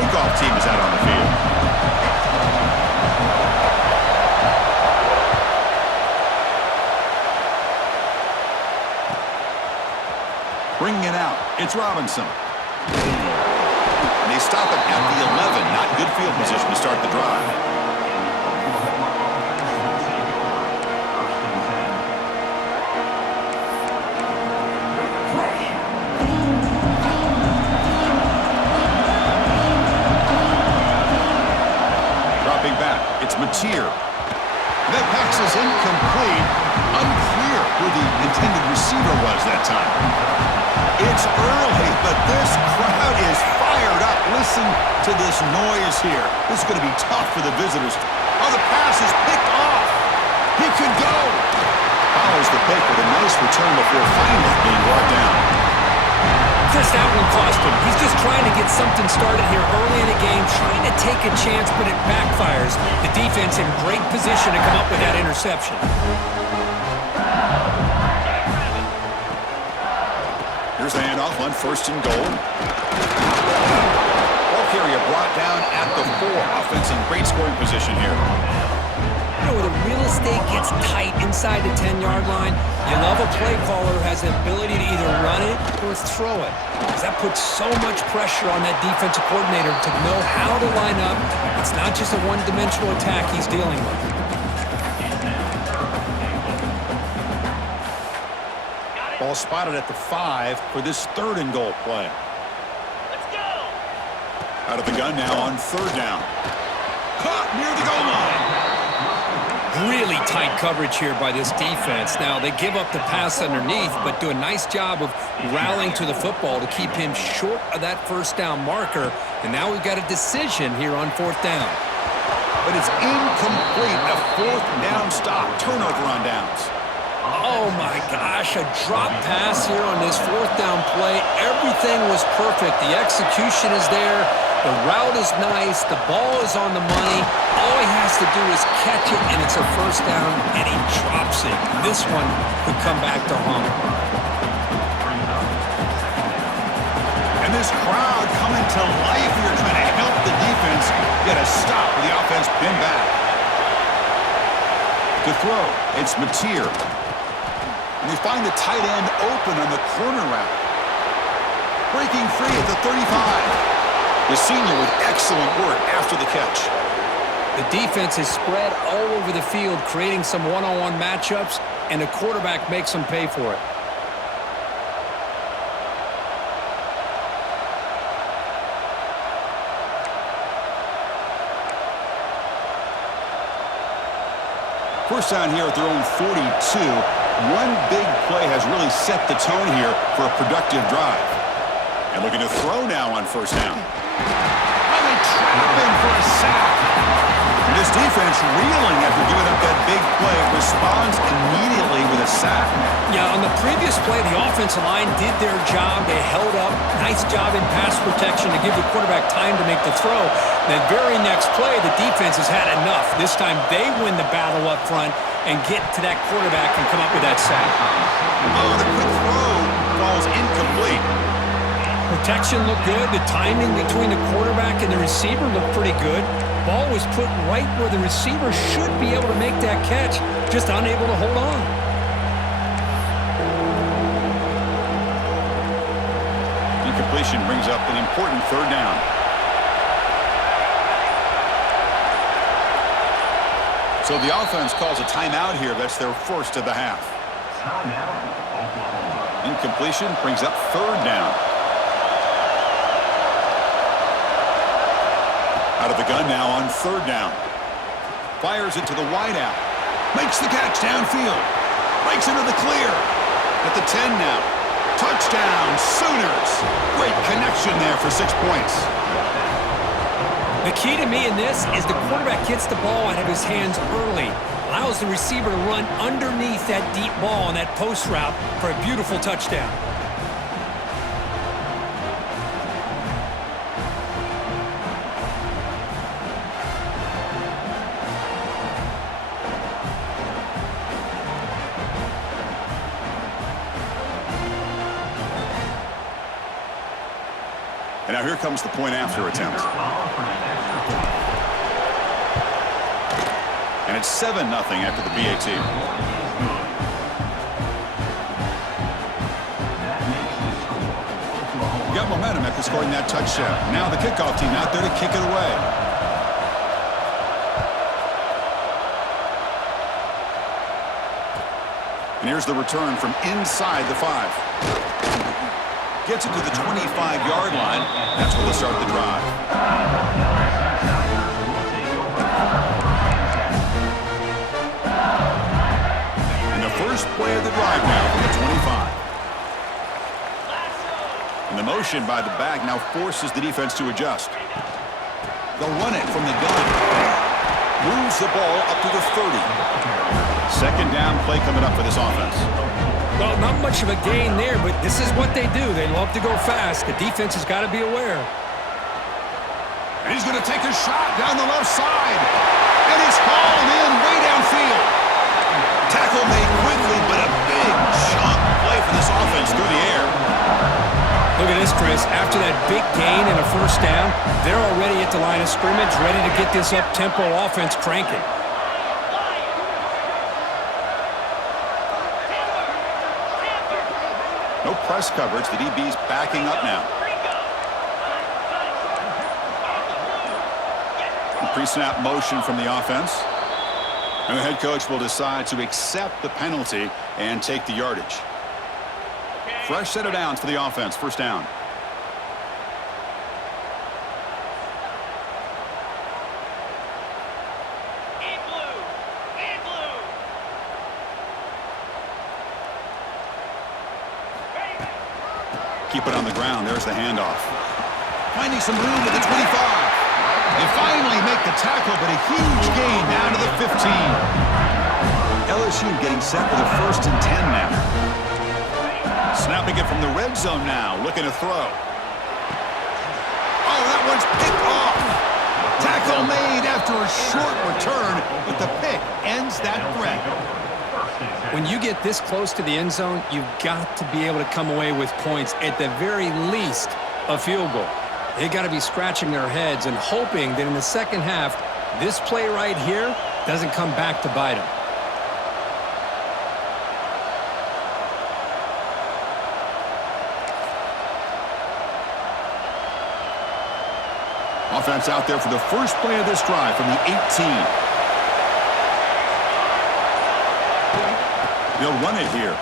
kickoff team is out on the field. Bringing it out, it's Robinson. And they stop it at the 11. Not good field position to start the drive. Dropping back, it's Mateer. That pass is incomplete. Unclear who the intended receiver was that time. It's early, but this crowd is fired up. Listen to this noise here. This is going to be tough for the visitors. Oh, the pass is picked off. He could go. Follows the pick with a nice return before finally being brought down. Chris, that one cost him. He's just trying to get something started here early in the game, trying to take a chance, but it backfires. The defense in great position to come up with that interception. Here's the handoff on 1st and goal. Ball carrier brought down at the 4. Offense in great scoring position here. You know, where the real estate gets tight inside the 10-yard line, you love a play caller who has the ability to either run it or throw it. Because that puts so much pressure on that defensive coordinator to know how to line up. It's not just a one-dimensional attack he's dealing with. Ball spotted at the 5 for this 3rd and goal play. Let's go! Out of the gun now on 3rd down. Caught near the goal line. Really tight coverage here by this defense. Now, they give up the pass underneath, but do a nice job of rallying to the football to keep him short of that 1st down marker. And now we've got a decision here on 4th down. But it's incomplete. A 4th down stop. Turnover on downs. Oh, my gosh. A drop pass here on this 4th down play. Everything was perfect. The execution is there. The route is nice. The ball is on the money. All he has to do is catch it, and it's a 1st down, and he drops it. This one could come back to haunt him. And this crowd coming to life here, trying to help the defense get a stop with the offense pinned back. To throw, it's Mateer. And they find the tight end open on the corner route. Breaking free at the 35. The senior with excellent work after the catch. The defense is spread all over the field, creating some one-on-one matchups, and the quarterback makes them pay for it. First down here at their own 42. One big play has really set the tone here for a productive drive. And looking to throw now on 1st down. And they trap him for a sack. And this defense reeling after giving up that big play. Responds immediately with a sack. Yeah, on the previous play, the offensive line did their job. They held up. Nice job in pass protection to give the quarterback time to make the throw. The very next play, the defense has had enough. This time they win the battle up front and get to that quarterback and come up with that sack. Oh, the quick throw falls incomplete. Protection looked good. The timing between the quarterback and the receiver looked pretty good. Ball was put right where the receiver should be able to make that catch, just unable to hold on. Incompletion brings up an important 3rd down. So the offense calls a timeout here. That's their 1st of the half. Incompletion brings up 3rd down. Out of the gun now on 3rd down. Fires it to the wideout. Makes the catch downfield. Breaks into the clear. At the 10 now. Touchdown, Sooners. Great connection there for 6 points. The key to me in this is the quarterback gets the ball out of his hands early. Allows the receiver to run underneath that deep ball on that post route for a beautiful touchdown. Now here comes the point after attempt. And it's 7-0 after the PAT. You got momentum after scoring that touchdown. Now the kickoff team out there to kick it away. And here's the return from inside the 5. Gets it to the 25-yard line. That's where they'll start the drive. And the first play of the drive now from the 25. And the motion by the back now forces the defense to adjust. They'll run it from the gun. Moves the ball up to the 30. Second down play coming up for this offense. Well, not much of a gain there, but this is what they do. They love to go fast. The defense has got to be aware. And he's going to take a shot down the left side. And he's hauled in way downfield. Tackle made quickly, but a big chunk play for this offense through the air. Look at this, Chris. After that big gain and a first down, they're already at the line of scrimmage, ready to get this up-tempo offense cranking. No press coverage. The DB's backing up now. Pre-snap motion from the offense. And the head coach will decide to accept the penalty and take the yardage. Fresh set of downs for the offense. First down. Keep it on the ground. There's the handoff. Finding some room at the 25. They finally make the tackle, but a huge gain down to the 15. LSU getting set for the 1st and 10 now. Snapping it from the red zone now. Looking to throw. Oh, that one's picked off. Tackle made after a short return, but the pick ends that threat. When you get this close to the end zone, you've got to be able to come away with points, at the very least, a field goal. They've got to be scratching their heads and hoping that in the second half, this play right here doesn't come back to bite them. Offense out there for the first play of this drive from the 18. They'll run it here.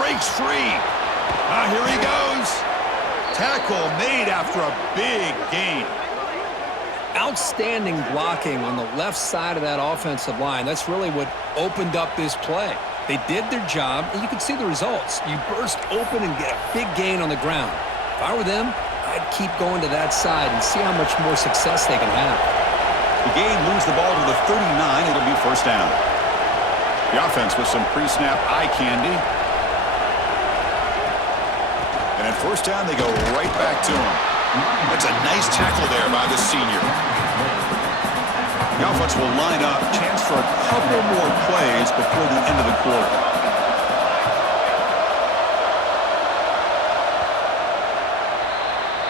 Breaks free. Here he goes. Tackle made after a big gain. Outstanding blocking on the left side of that offensive line. That's really what opened up this play. They did their job, and you can see the results. You burst open and get a big gain on the ground. If I were them, I'd keep going to that side and see how much more success they can have. The gain moves the ball to the 39. It'll be first down. The offense with some pre-snap eye candy. And at first down, they go right back to him. That's a nice tackle there by the senior. The offense will line up. Chance for a couple more plays before the end of the quarter.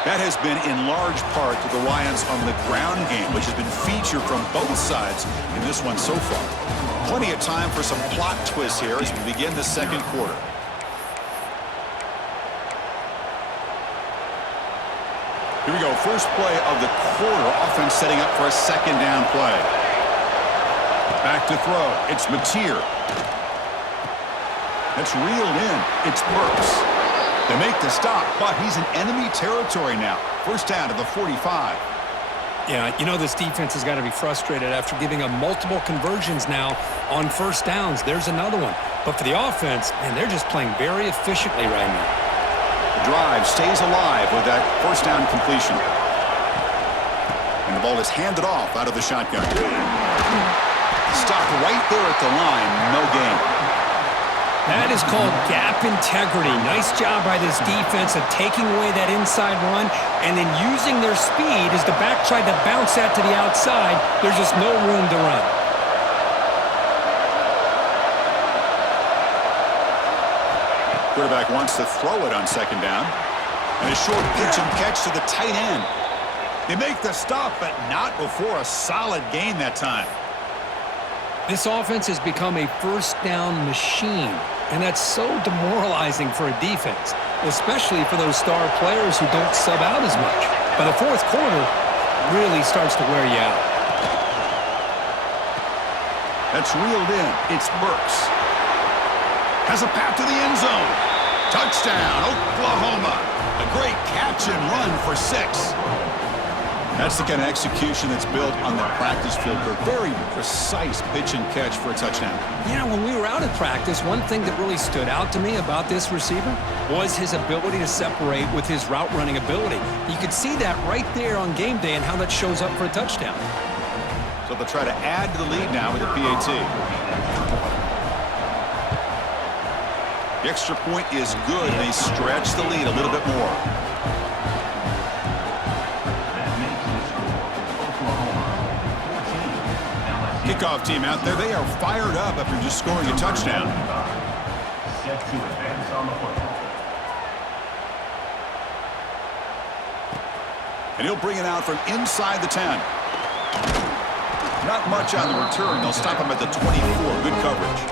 That has been in large part to the reliance on the ground game, which has been featured from both sides in this one so far. Plenty of time for some plot twists here as we begin the second quarter. Here we go. First play of the quarter. Offense setting up for a second down play. Back to throw. It's Mateer. That's reeled in. It's Burks. They make the stop, but he's in enemy territory now. First down to the 45. Yeah, you know this defense has got to be frustrated after giving up multiple conversions now on first downs. There's another one. But for the offense, man, they're just playing very efficiently right now. The drive stays alive with that first down completion. And the ball is handed off out of the shotgun. Stopped right there at the line. No gain. That is called gap integrity. Nice job by this defense of taking away that inside run and then using their speed as the back tried to bounce that to the outside. There's just no room to run. Quarterback wants to throw it on second down. And a short pitch and catch to the tight end. They make the stop, but not before a solid gain that time. This offense has become a first-down machine, and that's so demoralizing for a defense, especially for those star players who don't sub out as much. By the fourth quarter, it really starts to wear you out. That's reeled in. It's Burks. Has a path to the end zone. Touchdown, Oklahoma. A great catch and run for 6. That's the kind of execution that's built on the practice field for a very precise pitch and catch for a touchdown. You know, when we were out at practice, one thing that really stood out to me about this receiver was his ability to separate with his route running ability. You could see that right there on game day and how that shows up for a touchdown. So they'll try to add to the lead now with a PAT. The extra point is good. They stretch the lead a little bit more. Kickoff team out there. They are fired up after just scoring a touchdown. Set to advance on the football. And he'll bring it out from inside the 10. Not much on the return. They'll stop him at the 24. Good coverage.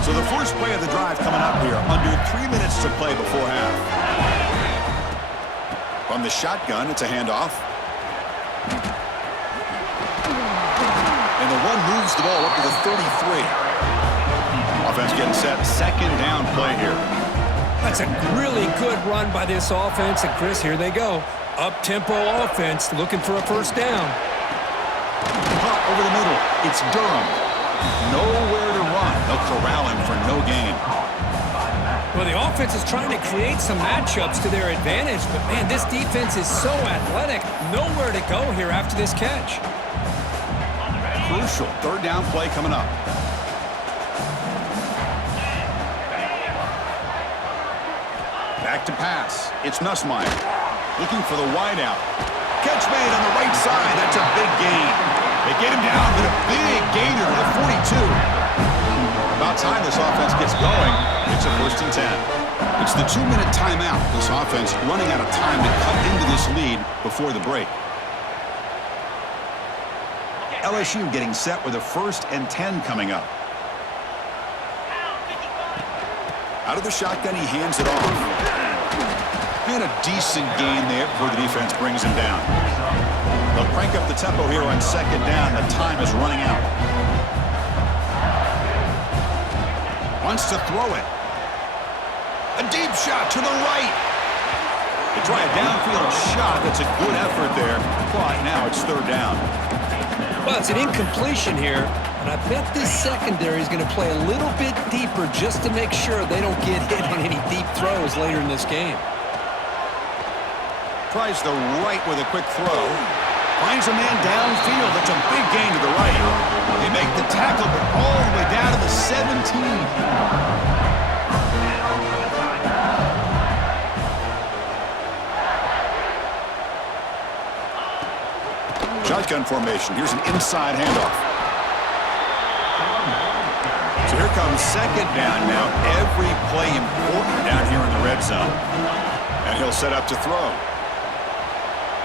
So the first play of the drive coming up here. Under 3 minutes to play before half. From the shotgun, it's a handoff. And the run moves the ball up to the 33. Offense getting set. Second down play here. That's a really good run by this offense. And, Chris, here they go. Up-tempo offense looking for a first down. Hot over the middle. It's Durham. Nowhere to run. They'll corral him for no gain. Well, the offense is trying to create some matchups to their advantage, but, man, this defense is so athletic. Nowhere to go here after this catch. Crucial third down play coming up. Back to pass. It's Nussmeier. Looking for the wideout. Catch made on the right side. That's a big gain. They get him down, but a big gainer to the 42. About time this offense gets going. It's a 1st and 10. It's the 2-minute timeout. This offense running out of time to cut into this lead before the break. LSU getting set with a 1st and 10 coming up. Out of the shotgun, he hands it off. And a decent gain there before the defense brings him down. They'll crank up the tempo here on 2nd down. The time is running out. Wants to throw it. A deep shot to the right. They try a downfield shot. That's a good effort there. But now it's 3rd down. Well, it's an incompletion here, and I bet this secondary is going to play a little bit deeper just to make sure they don't get hit on any deep throws later in this game. Tries the right with a quick throw. Finds a man downfield. That's a big gain to the right. They make the tackle, but all the way down to the 17. Shotgun formation. Here's an inside handoff. So here comes 2nd down now. Every play important down here in the red zone. And he'll set up to throw.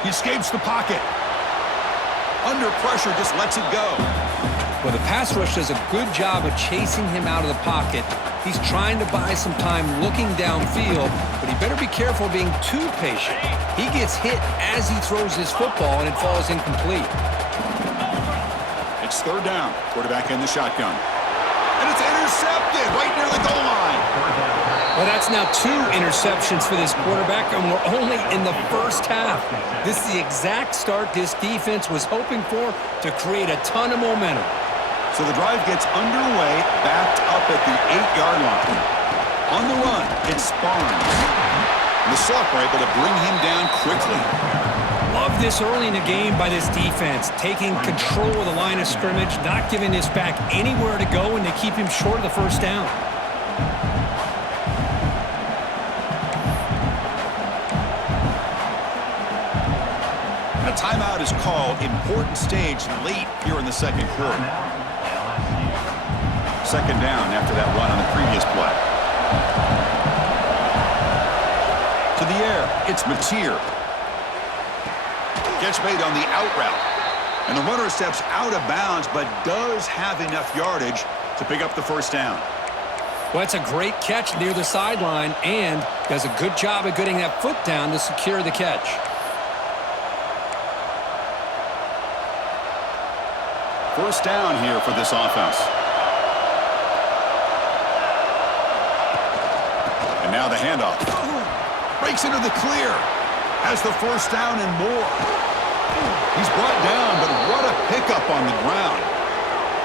He escapes the pocket. Under pressure, just lets it go. Well, the pass rush does a good job of chasing him out of the pocket. He's trying to buy some time looking downfield, but he better be careful being too patient. He gets hit as he throws his football, and it falls incomplete. It's 3rd down. Quarterback in the shotgun. And it's intercepted right near the goal line. Well, that's now 2 interceptions for this quarterback, and we're only in the first half. This is the exact start this defense was hoping for to create a ton of momentum. So the drive gets underway, backed up at the 8-yard line. On the run, it's Barnes. The Sox are able to bring him down quickly. Love this early in the game by this defense, taking control of the line of scrimmage, not giving this back anywhere to go, and to keep him short of the first down. A timeout is called. Important stage late here in the 2nd quarter. 2nd down after that run on the previous play. to the air. It's Mateer. Gets made on the out route. And the runner steps out of bounds, but does have enough yardage to pick up the first down. Well, it's a great catch near the sideline and does a good job of getting that foot down to secure the catch. First down here for this offense. And now the handoff. Breaks into the clear. Has the first down and more. He's brought down, but what a pickup on the ground.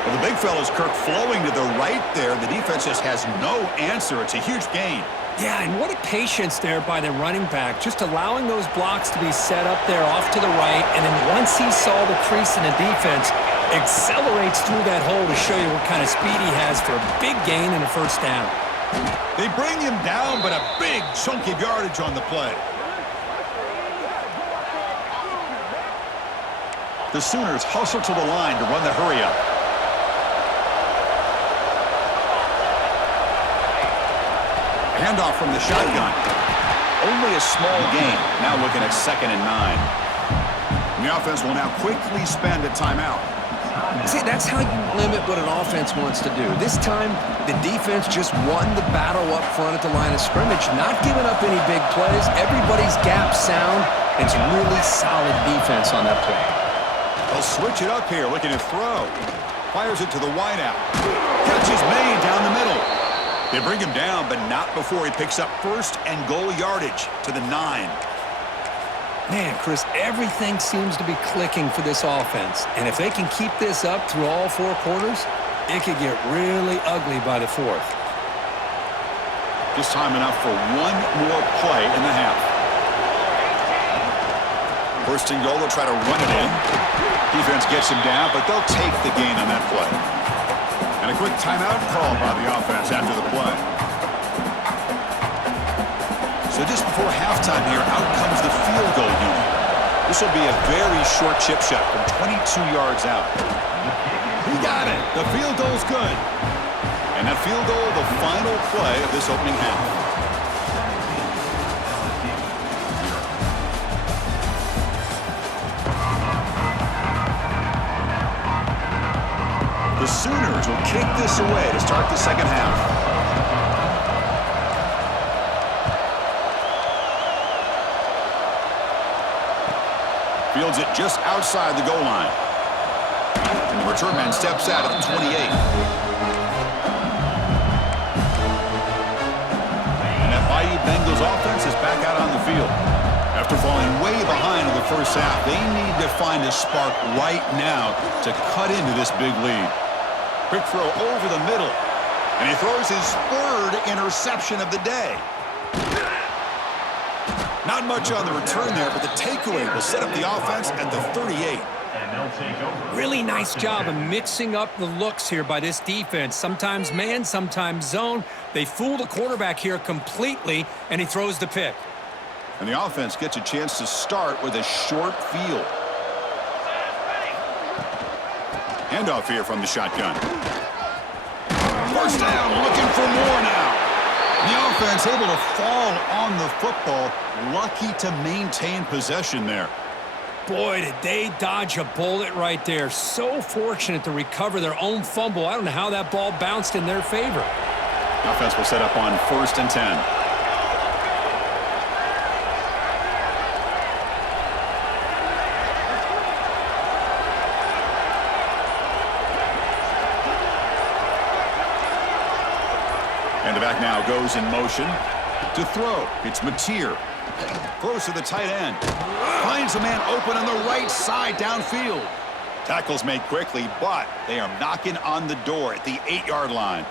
Well, the big fella's Kirk flowing to the right there. The defense just has no answer. It's a huge gain. Yeah, and what a patience there by the running back, just allowing those blocks to be set up there off to the right, and then once he saw the crease in the defense, accelerates through that hole to show you what kind of speed he has for a big gain and a first down. They bring him down, but a big chunk of yardage on the play. The Sooners hustle to the line to run the hurry-up. Handoff from the shotgun. Only a small gain. Now looking at 2nd and 9. And the offense will now quickly spend a timeout. See, that's how you limit what an offense wants to do. This time, the defense just won the battle up front at the line of scrimmage, not giving up any big plays. Everybody's gap sound. It's really solid defense on that play. They'll switch it up here, looking to throw. Fires it to the wideout. Catch is made down the middle. They bring him down, but not before he picks up 1st and goal yardage to the 9. Man, Chris, everything seems to be clicking for this offense. And if they can keep this up through all 4 quarters, it could get really ugly by the 4th. Just time enough for one more play in the half. 1st and goal, they'll try to run it in. Defense gets him down, but they'll take the gain on that play. And a quick timeout call by the offense after the play. So just before halftime here, out comes the field goal unit. This will be a very short chip shot from 22 yards out. He got it. The field goal's good. And that field goal, the final play of this opening half. The Sooners will kick this away to start the second half. Fields it just outside the goal line. And the return man steps out at the 28. And that Bayou Bengals offense is back out on the field. After falling way behind in the first half, they need to find a spark right now to cut into this big lead. Quick throw over the middle. And he throws his 3rd interception of the day. Not much on the return there, but the takeaway will set up the offense at the 38. And they'll take over. Really nice job of mixing up the looks here by this defense. Sometimes man, sometimes zone. They fool the quarterback here completely, and he throws the pick. And the offense gets a chance to start with a short field. Handoff here from the shotgun. First down, looking for more now. The offense able to fall on the football, lucky to maintain possession there. Boy, did they dodge a bullet right there. So fortunate to recover their own fumble. I don't know how that ball bounced in their favor. The offense will set up on 1st and 10. And the back now goes in motion to throw. It's Mateer. Throws to the tight end. Finds a man open on the right side downfield. Tackles made quickly, but they are knocking on the door at the 8-yard line.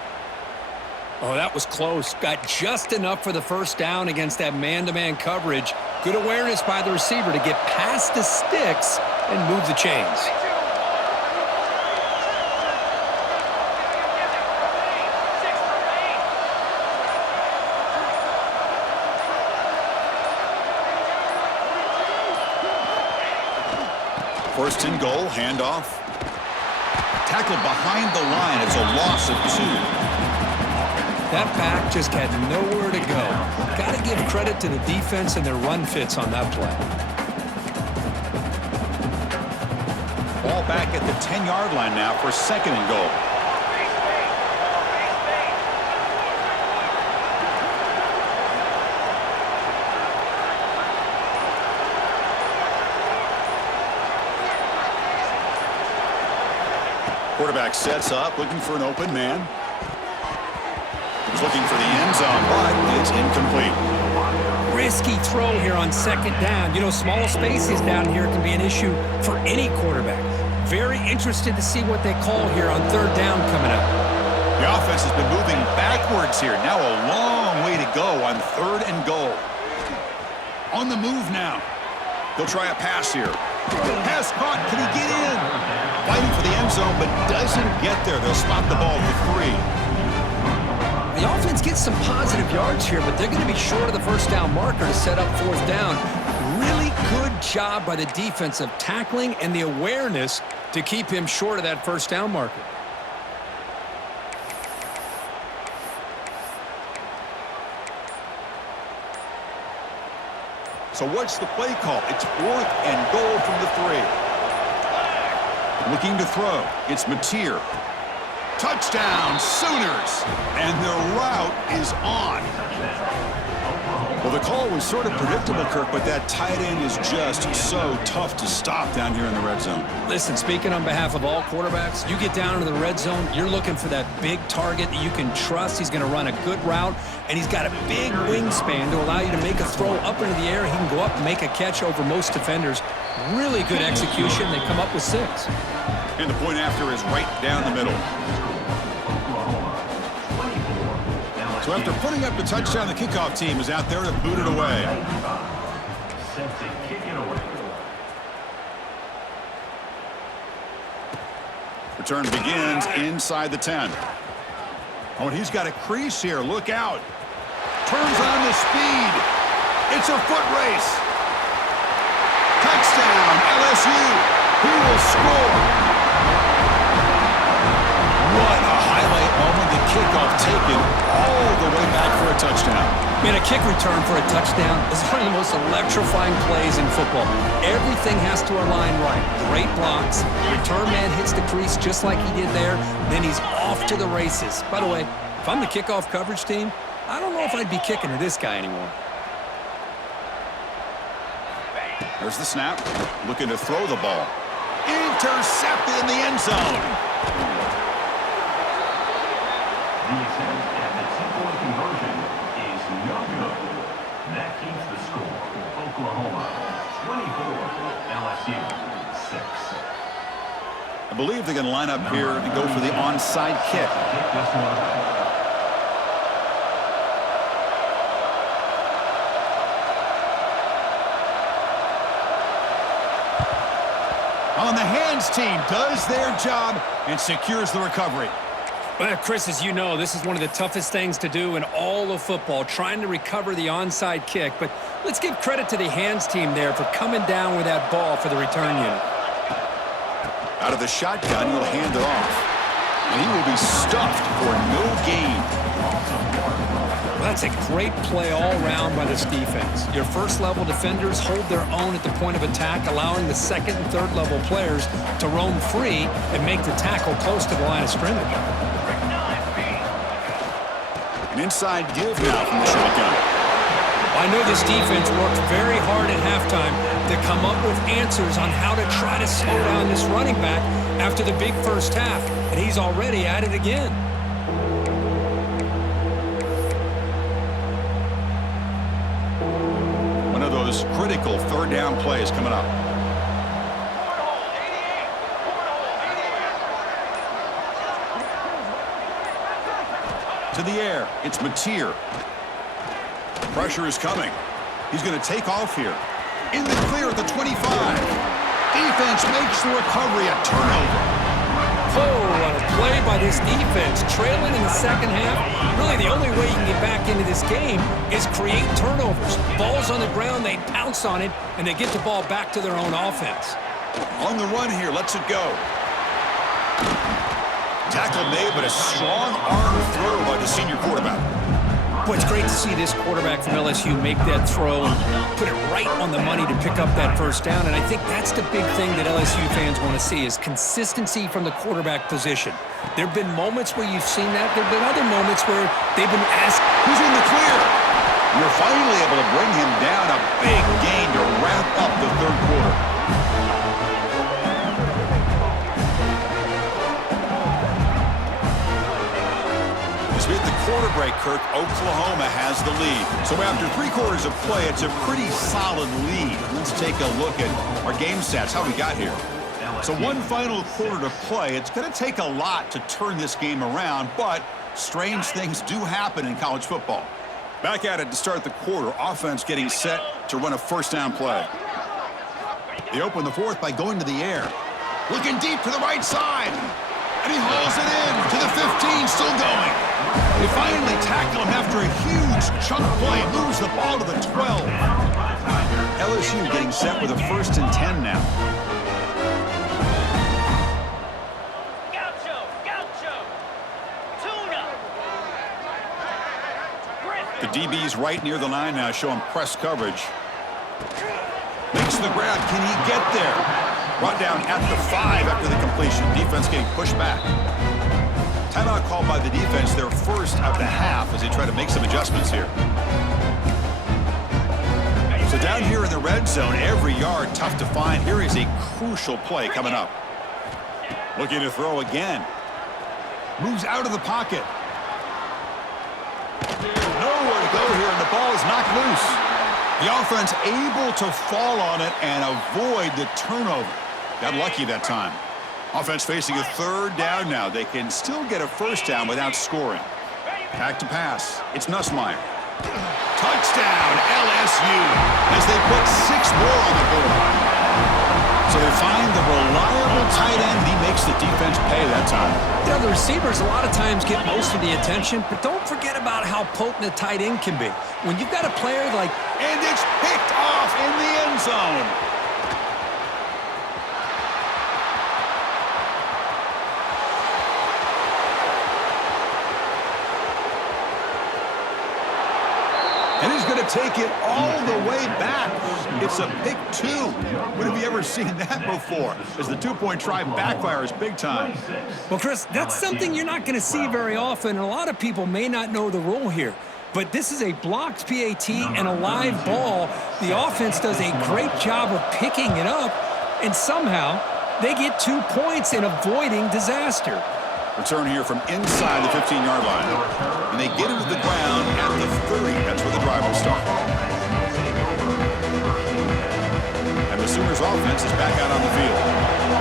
Oh, that was close. Got just enough for the first down against that man-to-man coverage. Good awareness by the receiver to get past the sticks and move the chains. First and goal, handoff. Tackled behind the line. It's a loss of 2. That back just had nowhere to go. Got to give credit to the defense and their run fits on that play. Ball back at the 10-yard line now for 2nd and goal. Quarterback sets up, looking for an open man. He's looking for the end zone, but it's incomplete. Risky throw here on 2nd down. You know, small spaces down here can be an issue for any quarterback. Very interested to see what they call here on 3rd down coming up. The offense has been moving backwards here. Now a long way to go on 3rd and goal. On the move now. They'll try a pass here. Pass caught. Can he get in? Fighting for the end zone, but doesn't get there. They'll spot the ball for 3. The offense gets some positive yards here, but they're going to be short of the 1st down marker to set up 4th down. Really good job by the defense of tackling and the awareness to keep him short of that 1st down marker. So what's the play call? It's 4th and goal from the 3. Looking to throw. It's Mateer. Touchdown, Sooners! And their route is on. Well, the call was sort of predictable, Kirk, but that tight end is just so tough to stop down here in the red zone. Listen, speaking on behalf of all quarterbacks, you get down into the red zone, you're looking for that big target that you can trust. He's going to run a good route, and he's got a big wingspan to allow you to make a throw up into the air. He can go up and make a catch over most defenders. Really good execution. They come up with 6. And the point after is right down the middle. So after putting up the touchdown, the kickoff team is out there to boot it away. Set to kick it away. Return begins inside the 10. Oh, and he's got a crease here. Look out. Turns on the speed. It's a foot race. Touchdown, LSU. He will score. What a highlight moment. The kickoff taken all the way back for a touchdown. Man, a kick return for a touchdown is one of the most electrifying plays in football. Everything has to align right. Great blocks. Return man hits the crease just like he did there. Then he's off to the races. By the way, if I'm the kickoff coverage team, I don't know if I'd be kicking to this guy anymore. There's the snap. Looking to throw the ball. Intercepted in the end zone. The attempt at the 2-point conversion is no good. That keeps the score. Oklahoma 24, LSU 6. I believe they're going to line up here and go for the onside kick. Kick this one back. On the hands team does their job and secures the recovery. Well, Chris, as you know, this is one of the toughest things to do in all of football, trying to recover the onside kick. But let's give credit to the hands team there for coming down with that ball for the return unit. Out of the shotgun, he'll hand it off. And he will be stuffed for no gain. Well, that's a great play all around by this defense. Your first-level defenders hold their own at the point of attack, allowing the second and third-level players to roam free and make the tackle close to the line of scrimmage. An inside give now from the shotgun. I know this defense worked very hard at halftime to come up with answers on how to try to slow down this running back after the big first half, and he's already at it again. One of those critical third down plays coming up. To the air, it's Mateer. Pressure is coming. He's going to take off here. In the clear at the 25. Defense makes the recovery, a turnover. Oh, what a play by this defense. Trailing in the second half. Really, the only way you can get back into this game is create turnovers. Ball's on the ground, they pounce on it, and they get the ball back to their own offense. On the run here, lets it go. Tackle made, but a strong arm throw by the senior quarterback. Boy, it's great to see this quarterback from LSU make that throw and put it right on the money to pick up that first down. And I think that's the big thing that LSU fans want to see is consistency from the quarterback position. There have been moments where you've seen that. There have been other moments where they've been asked, who's in the clear? You're finally able to bring him down. A big gain to wrap up the third quarter. As we hit the quarter break, Kirk, Oklahoma has the lead. So after 3 quarters of play, it's a pretty solid lead. Let's take a look at our game stats, how we got here. So one final quarter to play. It's going to take a lot to turn this game around, but strange things do happen in college football. Back at it to start the quarter. Offense getting set to run a first down play. They open the fourth by going to the air. Looking deep to the right side. And he hauls it in to the 15, still going. They finally tackle him after a huge chunk play. Moves the ball to the 12. LSU getting set with a 1st and 10 now. The DB's right near the line now, showing press coverage. Makes the grab. Can he get there? Brought down at the 5 after the completion. Defense getting pushed back. Timeout called by the defense, their first of the half, as they try to make some adjustments here. So down here in the red zone, every yard tough to find. Here is a crucial play coming up. Looking to throw again. Moves out of the pocket. Nowhere to go here, and the ball is knocked loose. The offense able to fall on it and avoid the turnover. Got lucky that time. Offense facing a 3rd down now. They can still get a first down without scoring. Back to pass. It's Nussmeier. Touchdown, LSU, as they put 6 more on the board. So they find the reliable tight end. He makes the defense pay that time. you know, the receivers a lot of times get most of the attention, but don't forget about how potent a tight end can be. When you've got a player like... And it's picked off in the end zone. And he's going to take it all the way back. It's a pick 2. When have you ever seen that before? As the two-point try backfires big time. Well, Chris, that's something you're not going to see very often, and a lot of people may not know the rule here. But this is a blocked PAT and a live ball. The offense does a great job of picking it up, and somehow they get 2 points in avoiding disaster. Return here from inside the 15-yard line. And they get into the ground at the 30. That's where the drive will start. And the Sooners offense is back out on the field.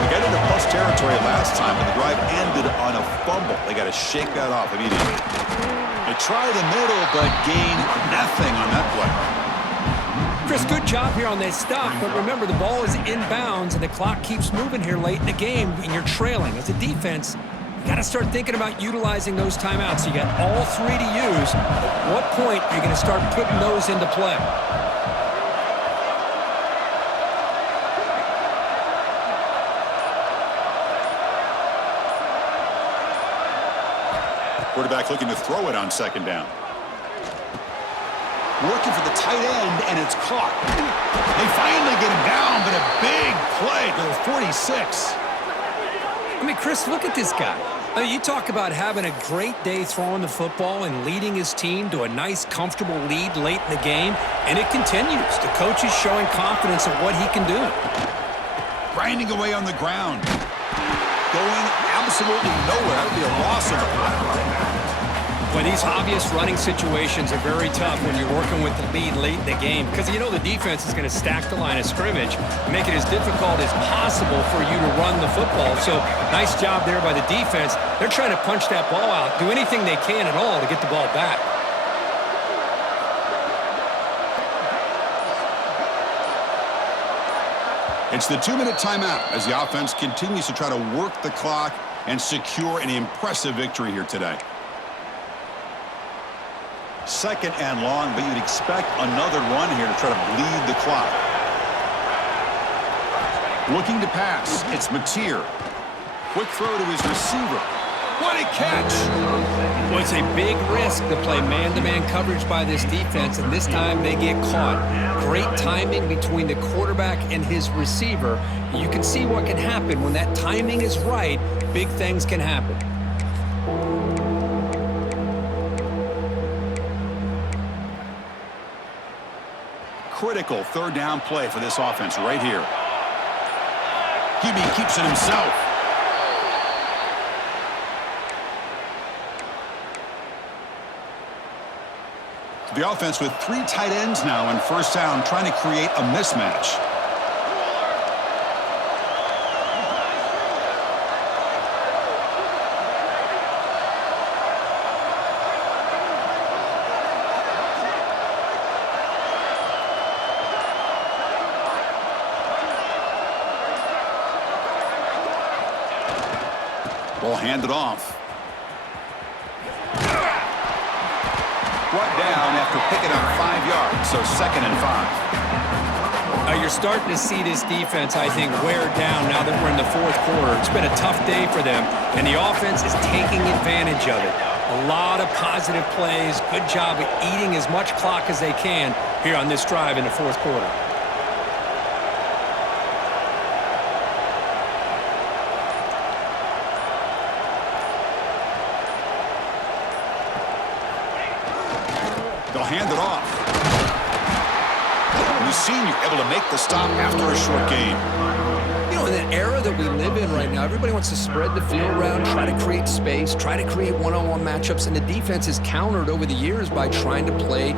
They got into plus territory last time, but the drive ended on a fumble. They got to shake that off immediately. They try the middle, but gain nothing on that play. Chris, good job here on that stop, but remember, the ball is inbounds, and the clock keeps moving here late in the game, and you're trailing. As a defense, you got to start thinking about utilizing those timeouts. You got all 3 to use. At what point are you going to start putting those into play? Quarterback looking to throw it on second down. Working for the tight end, and it's caught. They finally get him down, but a big play to the 46. I mean, Chris, look at this guy. I mean, you talk about having a great day throwing the football and leading his team to a nice, comfortable lead late in the game, and it continues. The coach is showing confidence of what he can do. Grinding away on the ground. Going absolutely nowhere. That would be a loss of the play. But these obvious running situations are very tough when you're working with the lead late in the game, because you know the defense is going to stack the line of scrimmage, make it as difficult as possible for you to run the football. So nice job there by the defense. They're trying to punch that ball out, do anything they can at all to get the ball back. It's the 2-minute timeout as the offense continues to try to work the clock and secure an impressive victory here today. Second and long, but you'd expect another run here to try to bleed the clock. Looking to pass, it's Mateer. Quick throw to his receiver. What a catch! Well, it's a big risk to play man-to-man coverage by this defense, and this time they get caught. Great timing between the quarterback and his receiver. You can see what can happen when that timing is right. Big things can happen. Critical third down play for this offense right here. Hebe keeps it himself. The offense with 3 tight ends now in first down, trying to create a mismatch. Ball handed off. Brought down after picking up 5 yards, so 2nd and 5. You're starting to see this defense, I think, wear down now that we're in the fourth quarter. It's been a tough day for them, and the offense is taking advantage of it. A lot of positive plays. Good job of eating as much clock as they can here on this drive in the fourth quarter. They'll hand it off. The senior able to make the stop after a short gain. You know, in the era that we live in right now, everybody wants to spread the field around, try to create space, try to create one-on-one matchups, and the defense is countered over the years by trying to play